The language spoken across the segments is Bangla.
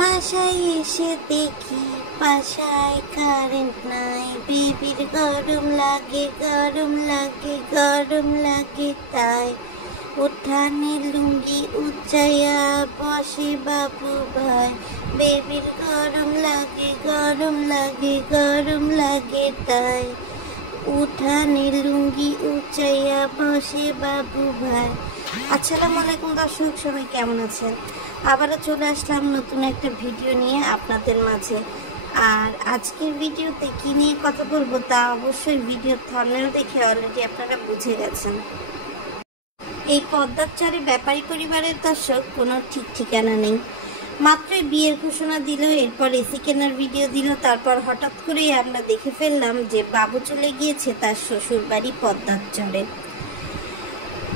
বাসায় এসে দেখি বাসায় কারেন্ট নাই, বেবির গরম লাগে গরম লাগে গরম লাগে, তাই উঠানে লুঙ্গি উচ্চাইয়া বসে বাবু ভাই। বেবির গরম লাগে গরম লাগে গরম লাগে, তাই উঠানে লুঙ্গি উচ্চাইয়া বসে বাবু ভাই। আসসালামু আলাইকুম দর্শক, সবাই কেমন আছেন? আবারও চলে আসলাম নতুন একটা ভিডিও নিয়ে আপনাদের মাঝে। আর আজকের ভিডিওতে কী নিয়ে কথা বলবো তা অবশ্যই ভিডিওর থাম্বনেল দেখে অলরেডি আপনারা বুঝে গেছেন। এই পদ্মার চারে ব্যাপারী পরিবারের দর্শক কোনো ঠিক ঠিকানা নেই। মাত্রই বিয়ের ঘোষণা দিল, এরপর এসি কেনার ভিডিও দিল, তারপর হঠাৎ করেই আমরা দেখে ফেললাম যে বাবু চলে গিয়েছে তার শ্বশুর বাড়ি পদ্মার চরে।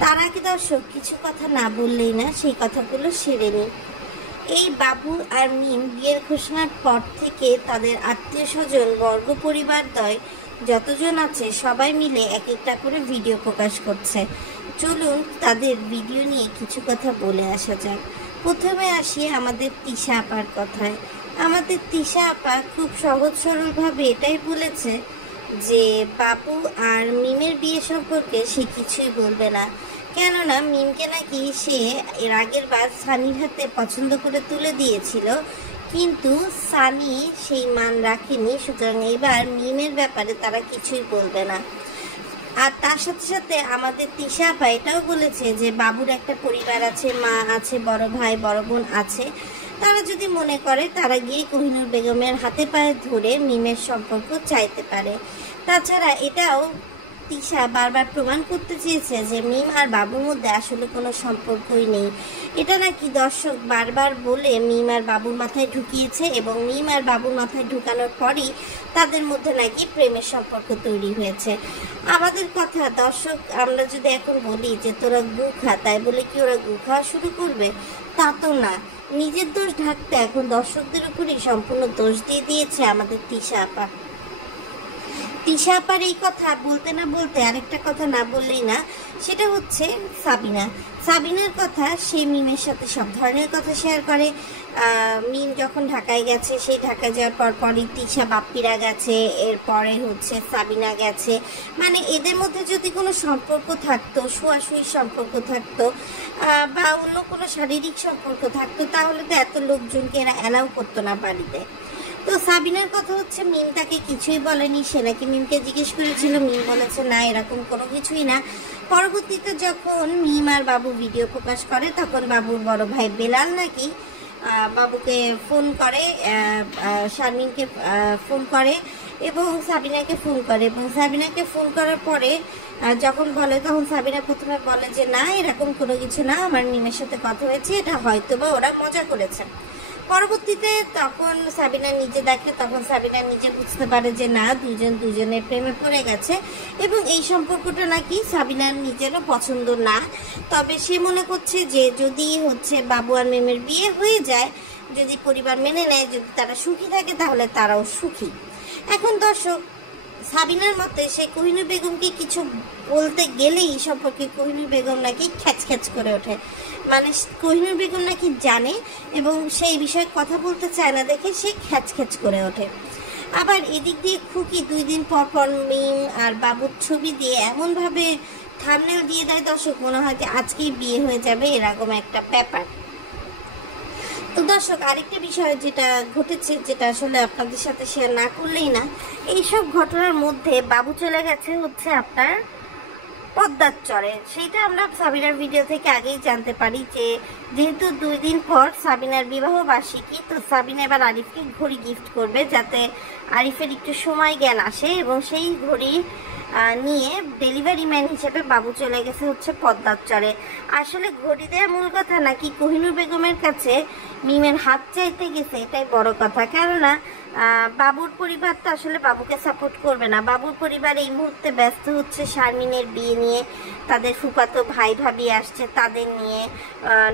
তার আগে দর্শক কিছু কথা না বললেই না, সেই কথাগুলো সেরে নিই। এই বাবু আর মিম বিয়ের ঘোষণার পর থেকে তাদের আত্মীয় স্বজন বর্গ পরিবারদ্বয় যতজন আছে সবাই মিলে এক একটা করে ভিডিও প্রকাশ করছে। চলুন তাদের ভিডিও নিয়ে কিছু কথা বলে আসা যাক। প্রথমে আসি আমাদের তিশা আপার কথায়। আমাদের তিশা আপা খুব সহজ সরলভাবে এটাই বলেছে যে বাবু আর মিমের বিয়ে সম্পর্কে সে কিছুই বলবে না, কেননা মিমকে নাকি সে এর আগের বার সানির হাতে পছন্দ করে তুলে দিয়েছিল, কিন্তু সানি সেই মান রাখেনি, সুতরাং এবার মিমের ব্যাপারে তারা কিছুই বলবে না। আর তার সাথে সাথে আমাদের তিশা আপা এটাও বলেছে যে বাবুর একটা পরিবার আছে, মা আছে, বড় ভাই বড় বোন আছে, তারা যদি মনে করে তারা গিয়ে কোহিনূর বেগমের হাতে পায়ে ধরে মিমের সম্পর্ক চাইতে পারে। তাছাড়া এটাও তিশা বারবার প্রমাণ করতে চেয়েছে যে মিম আর বাবুর মধ্যে আসলে কোনো সম্পর্কই নেই। এটা নাকি দর্শক বারবার বলে মিম আর বাবুর মাথায় ঢুকিয়েছে, এবং মিম আর বাবুর মাথায় ঢুকানোর পরই তাদের মধ্যে নাকি প্রেমের সম্পর্ক তৈরি হয়েছে। আমাদের কথা দর্শক, আমরা যদি এখন বলি যে তোরা গু খা, তাই বলে কি ওরা গু খাওয়া শুরু করবে? তা তো না। নিজের দোষ ঢাকতে এখন দর্শকদের উপরেই সম্পূর্ণ দোষ দিয়ে দিয়েছে আমাদের তিশা আপা। তিশা আপার এই কথা বলতে না বলতে আরেকটা কথা না বললেই না, সেটা হচ্ছে সাবিনার কথা। সে মিমের সাথে সব ধরনের কথা শেয়ার করে। মিম যখন ঢাকায় গেছে, সেই ঢাকায় যাওয়ার পরই তিশা বাপ্পিরা গেছে, এরপরে হচ্ছে সাবিনা গেছে। মানে এদের মধ্যে যদি কোনো সম্পর্ক থাকতো, শোয়াশুয়ির সম্পর্ক থাকতো বা অন্য কোনো শারীরিক সম্পর্ক থাকতো, তাহলে তো এত লোকজনকে এরা অ্যালাউ করতো না বাড়িতে। তো সাবিনার কথা হচ্ছে মিম তাকে কিছুই বলেনি, সে নাকি মিমকে জিজ্ঞেস করেছিল, মিম বলেছে না এরকম কোনো কিছুই না। পরবর্তীতে যখন মিম আর বাবু ভিডিও প্রকাশ করে, তখন বাবুর বড় ভাই বেলাল নাকি বাবুকে ফোন করে, শারমিনকে ফোন করে এবং সাবিনাকে ফোন করে, এবং সাবিনাকে ফোন করার পরে যখন বলে, তখন সাবিনা প্রথমে বলে যে না এরকম কোনো কিছু না, আমার মিমের সাথে কথা হয়েছে, এটা হয়তো বা ওরা মজা করেছে। পরবর্তীতে তখন সাবিনা নিজে দেখে, তখন সাবিনা নিজে বুঝতে পারে যে না দুজনের প্রেমে পড়ে গেছে, এবং এই সম্পর্কটা নাকি সাবিনার নিজেরও পছন্দ না। তবে সে মনে করছে যে যদি হচ্ছে বাবু আর মিমের বিয়ে হয়ে যায়, যদি পরিবার মেনে নেয়, যদি তারা সুখী থাকে, তাহলে তারাও সুখী। এখন দর্শক, সাবিনার মতে সে কোহিনূর বেগমকে কিছু বলতে গেলেই সম্পর্কে কোহিনূর বেগম নাকি খ্যাচ করে ওঠে। মানে কোহিনূর বেগম নাকি জানে এবং সেই বিষয়ে কথা বলতে চায় না দেখে সে খ্যাচ করে ওঠে। আবার এদিক দিয়ে খুকি 2 দিন পর মিম আর বাবুর ছবি দিয়ে এমনভাবে থাম্বনেল দিয়ে দেয় দর্শক, মনে হয় যে আজকেই বিয়ে হয়ে যাবে, এরকম একটা ব্যাপার। তো দর্শক, আরেকটা বিষয় যেটা ঘটেছে, যেটা আসলে আপনাদের সাথে শেয়ার না করলেই না, এইসব ঘটনার মধ্যে বাবু চলে গেছে হচ্ছে আপনার পদ্মার চরে। সেইটা আমরা সাবিনার ভিডিও থেকে আগেই জানতে পারি যে যেহেতু 2 দিন পর সাবিনার বিবাহ বার্ষিকী, তো সাবিনা এবার আরিফকে ঘড়ি গিফট করবে, যাতে আরিফের একটু সময় জ্ঞান আসে, এবং সেই ঘড়ি নিয়ে ডেলিভারি ম্যান হিসেবে বাবু চলে গেছে হচ্ছে পদ্মার চরে। আসলে ঘড়ি দেওয়া মূল কথা নাকি কোহিনূর বেগমের কাছে মিমের হাত চাইতে গেছে, এটাই বড় কথা। কেননা বাবুর পরিবার তো আসলে বাবুকে সাপোর্ট করবে না। বাবুর পরিবার এই মুহূর্তে ব্যস্ত হচ্ছে শারমিনের বিয়ে নিয়ে, তাদের ফুফাতো ভাই ভাবি আসছে, তাদের নিয়ে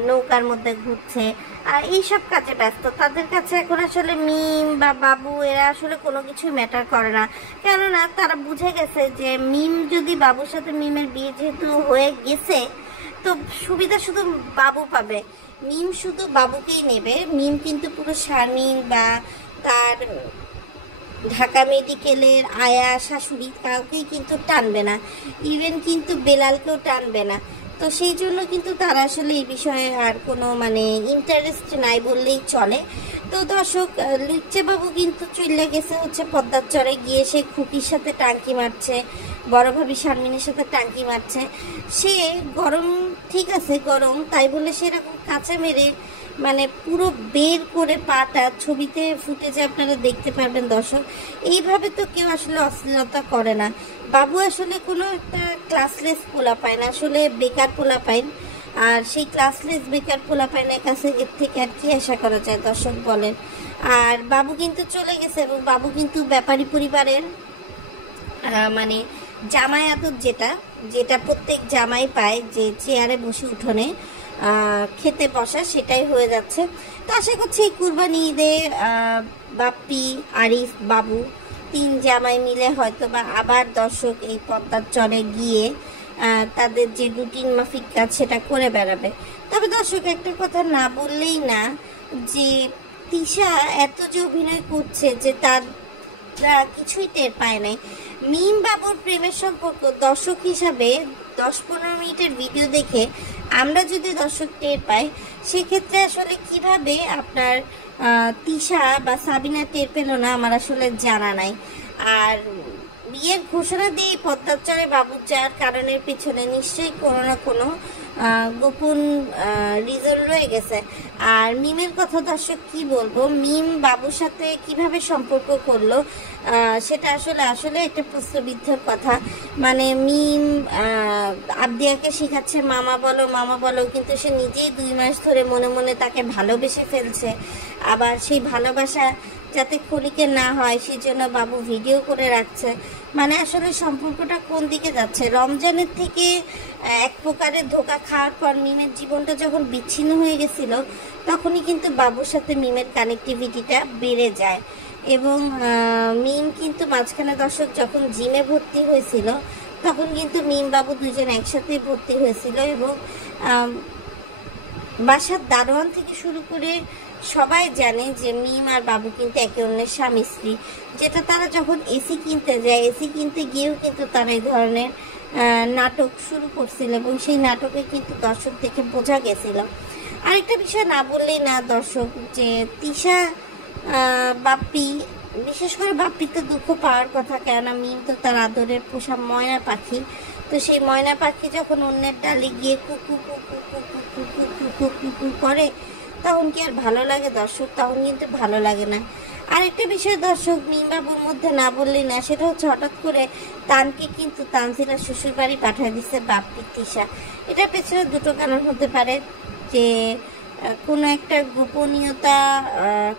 নৌকার মধ্যে ঘুরছে, আর এইসব কাজে ব্যস্ত। তাদের কাছে এখন আসলে মিম বা বাবু এরা আসলে কোনো কিছু ম্যাটার করে না, কেননা তারা বুঝে গেছে যে মিম যদি বাবুর সাথে মিমের বিয়ে যেহেতু হয়ে গেছে, তো সুবিধা শুধু বাবু পাবে, মিম শুধু বাবুকেই নেবে, মিম কিন্তু পুরো শারমিন বা তার ঢাকা মেডিকেলের আয়া শাশুড়ি কাউকেই কিন্তু টানবে না, ইভেন কিন্তু বেলালকেও টানবে না। তো সেই জন্য কিন্তু তারা আসলে এই বিষয়ে আর কোনো মানে ইন্টারেস্ট নাই বললেই চলে। তো দর্শক, লুচ্চে বাবু কিন্তু চলে গেছে হচ্ছে পদ্মার চরে গিয়ে সে খুকির সাথে টাঙ্কি মারছে, বড় ভাবি শারমিনের সাথে টাঙ্কি মারছে। সে গরম, ঠিক আছে গরম, তাই বলে সেরকম কাঁচা মেরে মানে পুরো বের করে পাটা ছবিতে ফুটেজে আপনারা দেখতে পারবেন দর্শক। এইভাবে তো কেউ আসলে অশ্লীলতা করে না। বাবু আসলে কোনো একটা ক্লাসলেস পোলা পায় না, আসলে বেকার পোলা পায়। আর সেই ক্লাসলেস বেকার পোলা পাইনের কাছে এর থেকে আর কি আশা করা যায় দর্শক বলেন। আর বাবু কিন্তু চলে গেছে এবং বাবু কিন্তু ব্যাপারী পরিবারের মানে জামাই আদর যেটা যেটা প্রত্যেক জামাই পায়, যে চেয়ারে বসে উঠোনে খেতে বসা, সেটাই হয়ে যাচ্ছে। তো আশা করছি এই কুরবানি ঈদে বাপ্পি, আরিফ, বাবু তিন জামাই মিলে হয়তো বা আবার দর্শক এই পদ্মার চরে গিয়ে তাদের যে রুটিন মাফিক কাজ সেটা করে বেড়াবে। তবে দর্শক একটা কথা না বললেই না, যে তিশা এত যে অভিনয় করছে যে তারা কিছুই টের পায় নাই। মিম বাবুর প্রেমের সম্পর্ক দর্শক হিসাবে 10-15 মিনিটের ভিডিও দেখে আমরা যদি দর্শক টের পাই, সেক্ষেত্রে আসলে কিভাবে আপনার তিশা বা সাবিনা টের পেল না আমার আসলে জানা নাই। আর বিয়ের ঘোষণা দিয়ে পদ্মার চরে বাবু যাওয়ার কারণের পিছনে নিশ্চয়ই কোনো না কোনো গোপন রিজন রয়ে গেছে। আর মিমের কথা দর্শক কি বলবো, মিম বাবুর সাথে কিভাবে সম্পর্ক করলো সেটা আসলে একটা প্রশ্নবিদ্ধর কথা। মানে মিম আবদিয়াকে শেখাচ্ছে মামা বলো মামা বলো, কিন্তু সে নিজেই 2 মাস ধরে মনে মনে তাকে ভালোবেসে ফেলছে। আবার সেই ভালোবাসা যাতে খলিকে না হয় সেজন্য বাবু ভিডিও করে রাখছে। মানে আসলে সম্পর্কটা কোন দিকে যাচ্ছে। রমজানের থেকে এক প্রকারের ধোঁকা খাওয়ার পর মিমের জীবনটা যখন বিচ্ছিন্ন হয়ে গেছিল, তখনই কিন্তু বাবুর সাথে মিমের কানেক্টিভিটিটা বেড়ে যায়। এবং মিম কিন্তু মাঝখানে দর্শক যখন জিমে ভর্তি হয়েছিল, তখন কিন্তু মিম বাবু দুজন একসাথে ভর্তি হয়েছিল। এবং বাসার দারোয়ান থেকে শুরু করে সবাই জানে যে মিম আর বাবু কিন্তু একে অন্যের স্বামী স্ত্রী। যেটা তারা যখন এসি কিনতে যায়, এসি কিনতে গিয়েও কিন্তু তারা এই ধরনের নাটক শুরু করছিল এবং সেই নাটকে কিন্তু দর্শক দেখে বোঝা গেছিল। আরেকটা বিষয় না বললেই না দর্শক, যে তিশা বাপ্পি, বিশেষ করে বাপ্পির তো দুঃখ পাওয়ার কথা, কেননা মিম তো তার আদরের পোষা ময়না পাখি। তো সেই ময়না পাখি যখন অন্যের ডালে গিয়ে কুকু কুকু কুকু কুকু কুকু কুকু করে, তখন কি আর ভালো লাগে দর্শক? তখন কিন্তু ভালো লাগে না। আরেকটা বিষয় দর্শক মিম বাবুর মধ্যে না বললেই না, সেটা হচ্ছে হঠাৎ করে তানকে কিন্তু তানজিলার শ্বশুর বাড়ি পাঠিয়ে দিচ্ছে বাপ্পি তিশা। এটার পেছনে দুটো কারণ হতে পারে, যে কোনো একটা গোপনীয়তা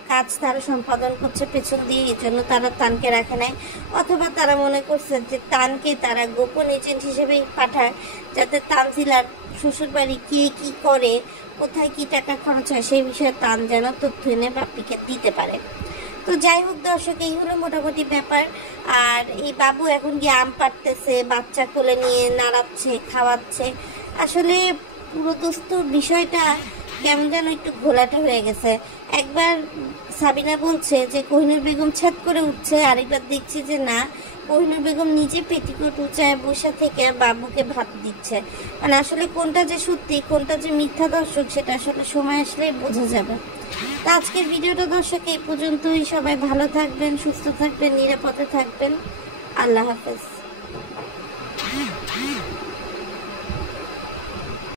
কাজ তারা সম্পাদন করছে পেছন দিয়ে, এই জন্য তারা তানকে রাখে নাই। অথবা তারা মনে করছে যে তানকে তারা গোপন এজেন্ট হিসেবেই পাঠায়, যাতে তানজিলার শ্বশুরবাড়ি কে কী করে, কোথায় কী টাকা খরচ হয়, সেই বিষয়ে তান যেন তথ্য এনে বাপ্পিকে দিতে পারে। তো যাই হোক দর্শক, এই হলো মোটামুটি ব্যাপার। আর এই বাবু এখন গিয়ে আম পাড়তেছে, বাচ্চা কোলে নিয়ে নাড়াচ্ছে, খাওয়াচ্ছে। আসলে পুরো দোস্তুর বিষয়টা কেমন যেন একটু ঘোলাটে হয়ে গেছে। একবার সাবিনা বলছে যে কোহিনুর বেগম ছাদ করে উঠছে, আরেকবার দেখছি যে না, কোহিনুর বেগম নিজে পেটিকোট উঁচায় বসে থেকে বাবুকে ভাত দিচ্ছে। মানে আসলে কোনটা যে সত্যি কোনটা যে মিথ্যা দর্শক, সেটা আসলে সময় আসলে বোঝা যাবে। তো আজকের ভিডিওটা দর্শক এই পর্যন্তই। সবাই ভালো থাকবেন, সুস্থ থাকবেন, নিরাপদে থাকবেন। আল্লাহ হাফেজ।